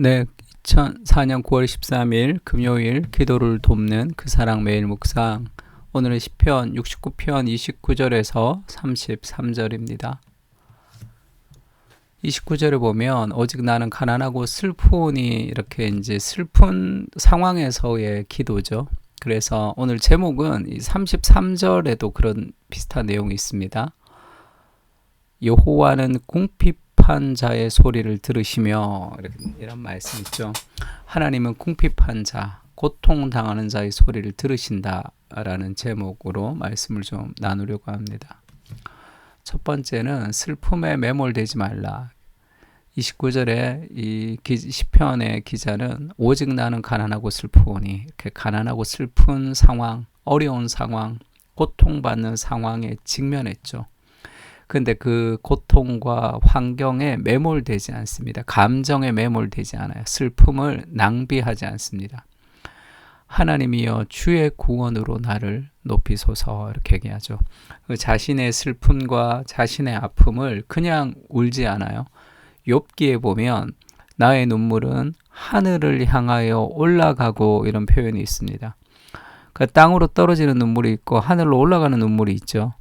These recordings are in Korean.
네, 2004년 9월 13일 금요일 기도를 돕는 그 사랑 매일 묵상. 오늘은 시편 69편 29절에서 33절입니다. 29절에 보면 오직 나는 가난하고 슬프오니 이렇게 이제 슬픈 상황에서의 기도죠. 그래서 오늘 제목은 이 33절에도 그런 비슷한 내용이 있습니다. 여호와는 궁핍한 자의 소리를 들으시며 이런 말씀 있죠. 하나님은 궁핍한 자, 고통당하는 자의 소리를 들으신다라는 제목으로 말씀을 좀 나누려고 합니다. 첫 번째는 슬픔에 매몰되지 말라. 29절에 이 시편의 기자는 오직 나는 가난하고 슬프오니 이렇게 가난하고 슬픈 상황, 어려운 상황, 고통받는 상황에 직면했죠. 근데 그 고통과 환경에 매몰되지 않습니다. 감정에 매몰되지 않아요. 슬픔을 낭비하지 않습니다. 하나님이여 주의 구원으로 나를 높이소서 이렇게 얘기하죠. 그 자신의 슬픔과 자신의 아픔을 그냥 울지 않아요. 욥기에 보면 나의 눈물은 하늘을 향하여 올라가고 이런 표현이 있습니다. 그 땅으로 떨어지는 눈물이 있고 하늘로 올라가는 눈물이 있죠.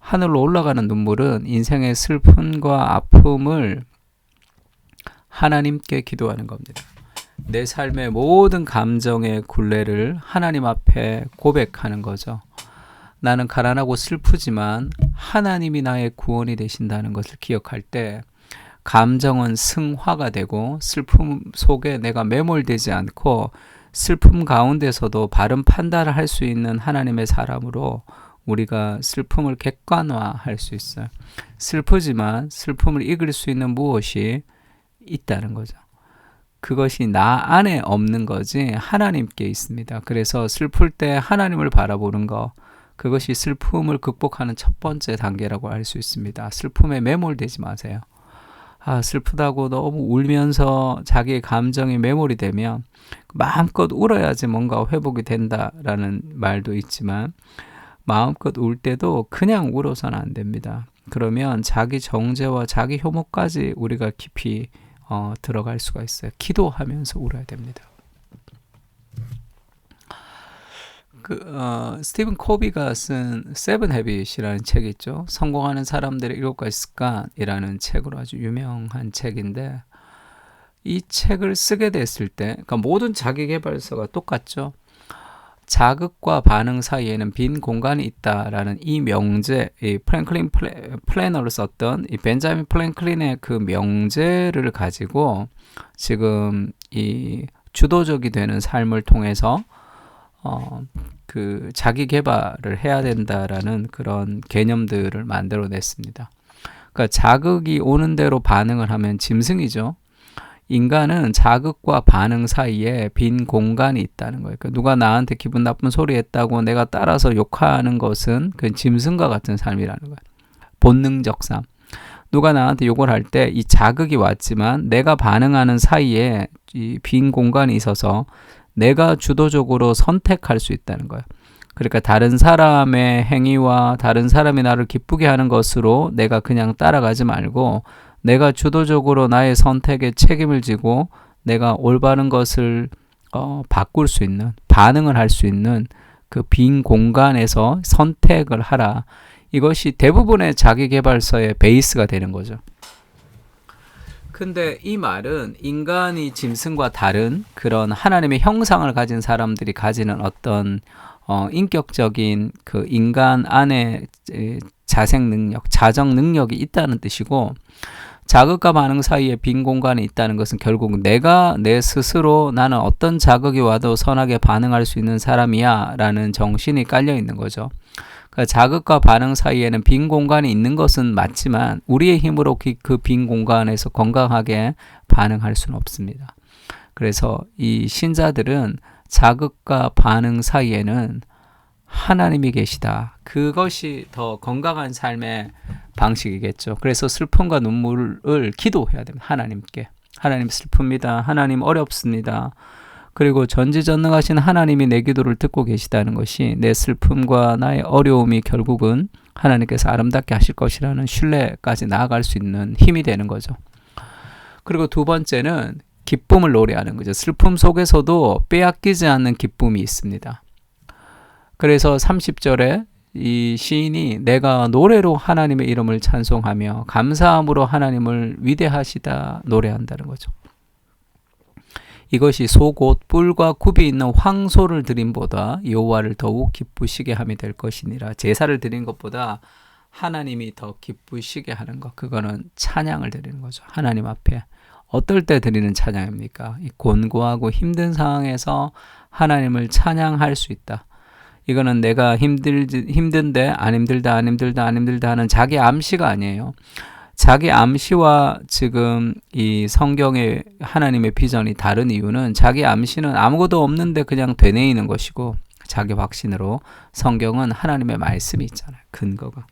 하늘로 올라가는 눈물은 인생의 슬픔과 아픔을 하나님께 기도하는 겁니다. 내 삶의 모든 감정의 굴레를 하나님 앞에 고백하는 거죠. 나는 가난하고 슬프지만 하나님이 나의 구원이 되신다는 것을 기억할 때 감정은 승화가 되고 슬픔 속에 내가 매몰되지 않고 슬픔 가운데서도 바른 판단을 할 수 있는 하나님의 사람으로 우리가 슬픔을 객관화할 수 있어요. 슬프지만 슬픔을 이길 수 있는 무엇이 있다는 거죠. 그것이 나 안에 없는 거지 하나님께 있습니다. 그래서 슬플 때 하나님을 바라보는 거, 그것이 슬픔을 극복하는 첫 번째 단계라고 할 수 있습니다. 슬픔에 매몰되지 마세요. 슬프다고 너무 울면서 자기의 감정이 매몰이 되면 마음껏 울어야지 뭔가 회복이 된다라는 말도 있지만 마음껏 울 때도 그냥 울어서는 안 됩니다. 그러면 자기 정죄와 자기 혐오까지 우리가 깊이 들어갈 수가 있어요. 기도하면서 울어야 됩니다. 스티븐 코비가 쓴 세븐 해빗이라는 책이 있죠. 성공하는 사람들의 7가지 습관이라는 책으로 아주 유명한 책인데 이 책을 쓰게 됐을 때 그러니까 모든 자기계발서가 똑같죠. 자극과 반응 사이에는 빈 공간이 있다라는 이 명제, 이 프랭클린 플래너를 썼던 이 벤자민 프랭클린의 그 명제를 가지고 지금 이 주도적이 되는 삶을 통해서 그 자기 개발을 해야 된다라는 그런 개념들을 만들어냈습니다. 그러니까 자극이 오는 대로 반응을 하면 짐승이죠. 인간은 자극과 반응 사이에 빈 공간이 있다는 거예요. 그러니까 누가 나한테 기분 나쁜 소리 했다고 내가 따라서 욕하는 것은 그 짐승과 같은 삶이라는 거예요. 본능적 삶. 누가 나한테 욕을 할 때 이 자극이 왔지만 내가 반응하는 사이에 이 빈 공간이 있어서 내가 주도적으로 선택할 수 있다는 거예요. 그러니까 다른 사람의 행위와 다른 사람이 나를 기쁘게 하는 것으로 내가 그냥 따라가지 말고 내가 주도적으로 나의 선택에 책임을 지고 내가 올바른 것을 바꿀 수 있는, 반응을 할 수 있는 그 빈 공간에서 선택을 하라. 이것이 대부분의 자기계발서의 베이스가 되는 거죠. 근데 이 말은 인간이 짐승과 다른 그런 하나님의 형상을 가진 사람들이 가지는 어떤 인격적인 그 인간 안에 자생 능력, 자정 능력이 있다는 뜻이고 자극과 반응 사이에 빈 공간이 있다는 것은 결국 내가 내 스스로 나는 어떤 자극이 와도 선하게 반응할 수 있는 사람이야 라는 정신이 깔려 있는 거죠. 그러니까 자극과 반응 사이에는 빈 공간이 있는 것은 맞지만 우리의 힘으로 그 빈 공간에서 건강하게 반응할 수는 없습니다. 그래서 이 신자들은 자극과 반응 사이에는 하나님이 계시다. 그것이 더 건강한 삶의 방식이겠죠. 그래서 슬픔과 눈물을 기도해야 됩니다. 하나님께. 하나님 슬픕니다. 하나님 어렵습니다. 그리고 전지전능하신 하나님이 내 기도를 듣고 계시다는 것이 내 슬픔과 나의 어려움이 결국은 하나님께서 아름답게 하실 것이라는 신뢰까지 나아갈 수 있는 힘이 되는 거죠. 그리고 두 번째는 기쁨을 노래하는 거죠. 슬픔 속에서도 빼앗기지 않는 기쁨이 있습니다. 그래서 30절에 이 시인이 내가 노래로 하나님의 이름을 찬송하며 감사함으로 하나님을 위대하시다 노래한다는 거죠. 이것이 소곧 뿔과 굽이 있는 황소를 드림보다 여호와를 더욱 기쁘시게 함이 될 것이니라. 제사를 드린 것보다 하나님이 더 기쁘시게 하는 것, 그거는 찬양을 드리는 거죠. 하나님 앞에. 어떨 때 드리는 찬양입니까? 이 곤고하고 힘든 상황에서 하나님을 찬양할 수 있다. 이거는 내가 힘든데 안 힘들다 하는 자기 암시가 아니에요. 자기 암시와 지금 이 성경의 하나님의 비전이 다른 이유는 자기 암시는 아무것도 없는데 그냥 되뇌이는 것이고 자기 확신으로 성경은 하나님의 말씀이 있잖아요. 근거가.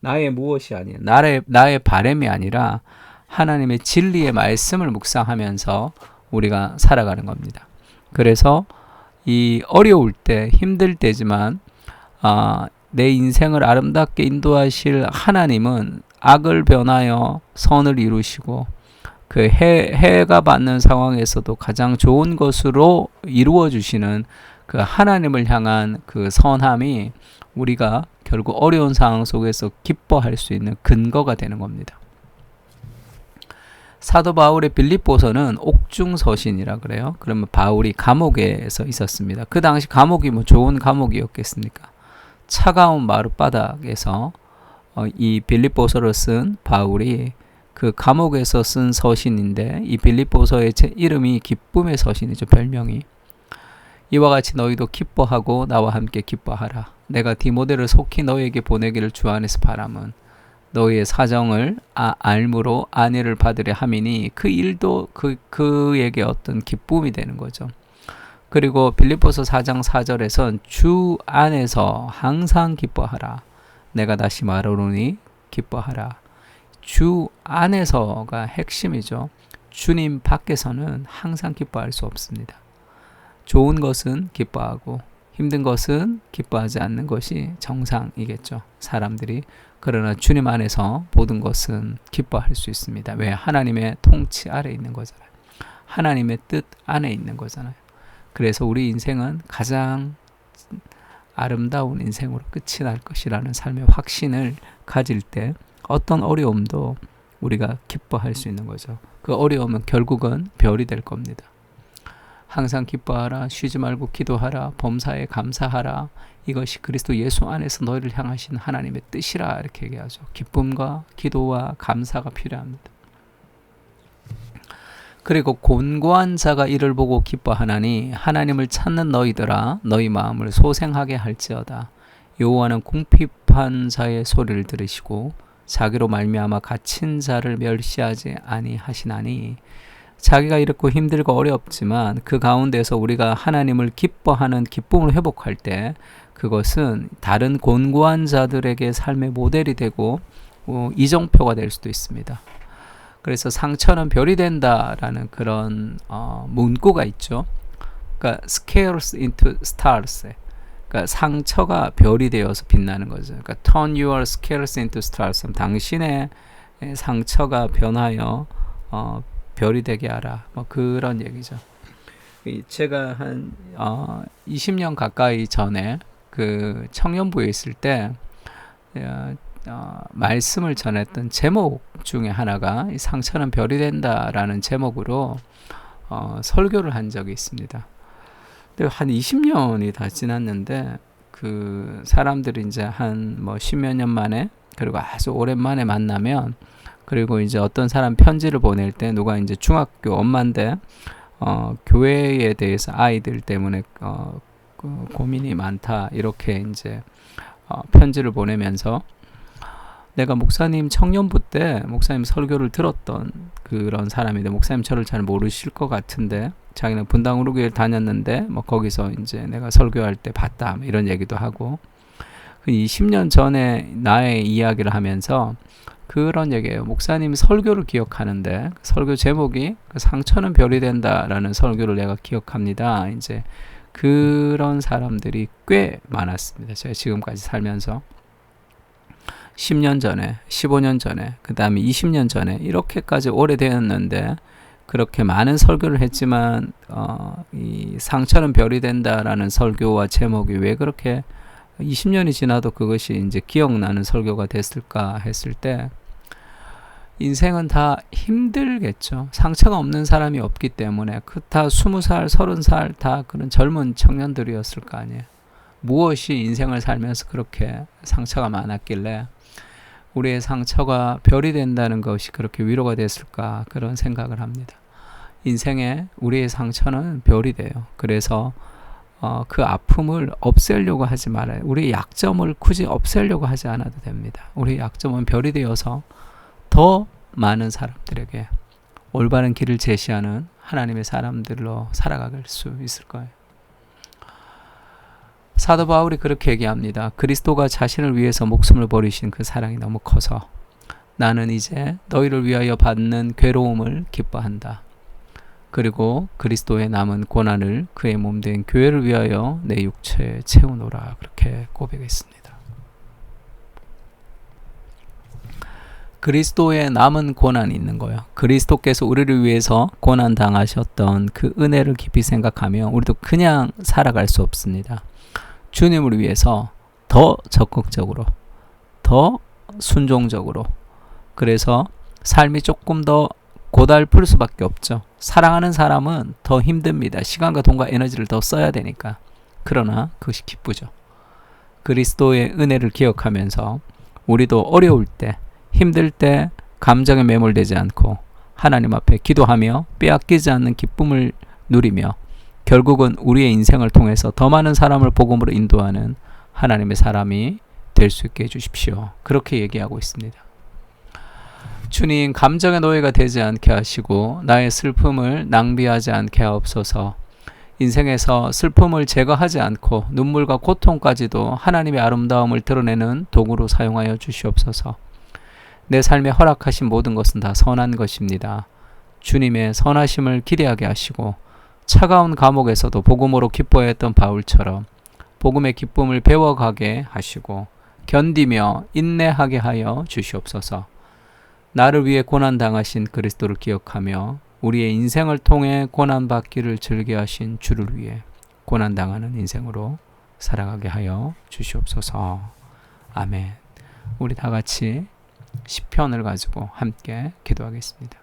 나의 무엇이 아니에요. 나의 바람이 아니라 하나님의 진리의 말씀을 묵상하면서 우리가 살아가는 겁니다. 그래서 이 어려울 때, 힘들 때지만 내 인생을 아름답게 인도하실 하나님은 악을 변하여 선을 이루시고 그 해가 받는 상황에서도 가장 좋은 것으로 이루어 주시는 그 하나님을 향한 그 선함이 우리가 결국 어려운 상황 속에서 기뻐할 수 있는 근거가 되는 겁니다. 사도 바울의 빌립보서는 옥중서신이라 그래요. 그러면 바울이 감옥에서 있었습니다. 그 당시 감옥이 뭐 좋은 감옥이었겠습니까? 차가운 마룻바닥에서 이 빌립보서를 쓴 바울이 그 감옥에서 쓴 서신인데 이 빌립보서의 이름이 기쁨의 서신이죠. 별명이. 이와 같이 너희도 기뻐하고 나와 함께 기뻐하라. 내가 디모데를 속히 너희에게 보내기를 주 안에서 바람은 너희의 사정을 알므로 안위를 받으려 함이니 그 일도 그에게 어떤 기쁨이 되는 거죠. 그리고 빌립보서 4장 4절에선 주 안에서 항상 기뻐하라. 내가 다시 말하노니 기뻐하라. 주 안에서가 핵심이죠. 주님 밖에서는 항상 기뻐할 수 없습니다. 좋은 것은 기뻐하고 힘든 것은 기뻐하지 않는 것이 정상이겠죠. 사람들이. 그러나 주님 안에서 모든 것은 기뻐할 수 있습니다. 왜? 하나님의 통치 아래 있는 거잖아요. 하나님의 뜻 안에 있는 거잖아요. 그래서 우리 인생은 가장 아름다운 인생으로 끝이 날 것이라는 삶의 확신을 가질 때 어떤 어려움도 우리가 기뻐할 수 있는 거죠. 그 어려움은 결국은 별이 될 겁니다. 항상 기뻐하라, 쉬지 말고 기도하라, 범사에 감사하라. 이것이 그리스도 예수 안에서 너희를 향하신 하나님의 뜻이라 이렇게 얘기하죠. 기쁨과 기도와 감사가 필요합니다. 그리고 곤고한 자가 이를 보고 기뻐하나니 하나님을 찾는 너희들아 너희 마음을 소생하게 할지어다. 여호와는 궁핍한 자의 소리를 들으시고 자기로 말미암아 갇힌 자를 멸시하지 아니하시나니. 자기가 이렇고 힘들고 어렵지만 그 가운데서 우리가 하나님을 기뻐하는 기쁨을 회복할 때 그것은 다른 곤고한 자들에게 삶의 모델이 되고 이정표가 될 수도 있습니다. 그래서 상처는 별이 된다라는 그런 문구가 있죠. 그러니까 scales into stars. 그러니까 상처가 별이 되어서 빛나는 거죠. 그러니까 turn your scales into stars. 당신의 상처가 변하여 별이 되게 하라. 뭐 그런 얘기죠. 제가 한 20년 가까이 전에 그 청년부에 있을 때 말씀을 전했던 제목 중에 하나가 이 상처는 별이 된다라는 제목으로 설교를 한 적이 있습니다. 근데 한 20년이 다 지났는데 그 사람들이 이제 한 뭐 10몇 년 만에 그리고 아주 오랜만에 만나면 그리고 이제 어떤 사람 편지를 보낼 때 누가 이제 중학교 엄마인데 교회에 대해서 아이들 때문에 고민이 많다 이렇게 이제 편지를 보내면서 내가 목사님 청년부 때 목사님 설교를 들었던 그런 사람인데 목사님 저를 잘 모르실 것 같은데 자기는 분당 우르교회를 다녔는데 뭐 거기서 이제 내가 설교할 때 봤다 뭐 이런 얘기도 하고 20년 전에 나의 이야기를 하면서 그런 얘기예요. 목사님 설교를 기억하는데 설교 제목이 상처는 별이 된다라는 설교를 내가 기억합니다. 이제 그런 사람들이 꽤 많았습니다. 제가 지금까지 살면서 10년 전에, 15년 전에, 그 다음에 20년 전에 이렇게까지 오래되었는데 그렇게 많은 설교를 했지만 이 상처는 별이 된다라는 설교와 제목이 왜 그렇게 20년이 지나도 그것이 이제 기억나는 설교가 됐을까 했을 때, 인생은 다 힘들겠죠. 상처가 없는 사람이 없기 때문에. 그 다 20살, 30살 다 그런 젊은 청년들이었을 거 아니에요. 무엇이 인생을 살면서 그렇게 상처가 많았길래 우리의 상처가 별이 된다는 것이 그렇게 위로가 됐을까, 그런 생각을 합니다. 인생에 우리의 상처는 별이 돼요. 그래서 그 아픔을 없애려고 하지 말아요. 우리의 약점을 굳이 없애려고 하지 않아도 됩니다. 우리의 약점은 별이 되어서 더 많은 사람들에게 올바른 길을 제시하는 하나님의 사람들로 살아갈 수 있을 거예요. 사도 바울이 그렇게 얘기합니다. 그리스도가 자신을 위해서 목숨을 버리신 그 사랑이 너무 커서 나는 이제 너희를 위하여 받는 괴로움을 기뻐한다. 그리고 그리스도의 남은 고난을 그의 몸된 교회를 위하여 내 육체에 채우노라, 그렇게 고백했습니다. 그리스도의 남은 고난이 있는 거예요. 그리스도께서 우리를 위해서 고난 당하셨던 그 은혜를 깊이 생각하며 우리도 그냥 살아갈 수 없습니다. 주님을 위해서 더 적극적으로, 더 순종적으로, 그래서 삶이 조금 더 고달플 수밖에 없죠. 사랑하는 사람은 더 힘듭니다. 시간과 돈과 에너지를 더 써야 되니까. 그러나 그것이 기쁘죠. 그리스도의 은혜를 기억하면서 우리도 어려울 때, 힘들 때 감정에 매몰되지 않고 하나님 앞에 기도하며 빼앗기지 않는 기쁨을 누리며 결국은 우리의 인생을 통해서 더 많은 사람을 복음으로 인도하는 하나님의 사람이 될 수 있게 해주십시오. 그렇게 얘기하고 있습니다. 주님, 감정의 노예가 되지 않게 하시고 나의 슬픔을 낭비하지 않게 하옵소서. 인생에서 슬픔을 제거하지 않고 눈물과 고통까지도 하나님의 아름다움을 드러내는 도구로 사용하여 주시옵소서. 내 삶에 허락하신 모든 것은 다 선한 것입니다. 주님의 선하심을 기대하게 하시고 차가운 감옥에서도 복음으로 기뻐했던 바울처럼 복음의 기쁨을 배워가게 하시고 견디며 인내하게 하여 주시옵소서. 나를 위해 고난당하신 그리스도를 기억하며 우리의 인생을 통해 고난받기를 즐겨하신 주를 위해 고난당하는 인생으로 살아가게 하여 주시옵소서. 아멘. 우리 다 같이 시편을 가지고 함께 기도하겠습니다.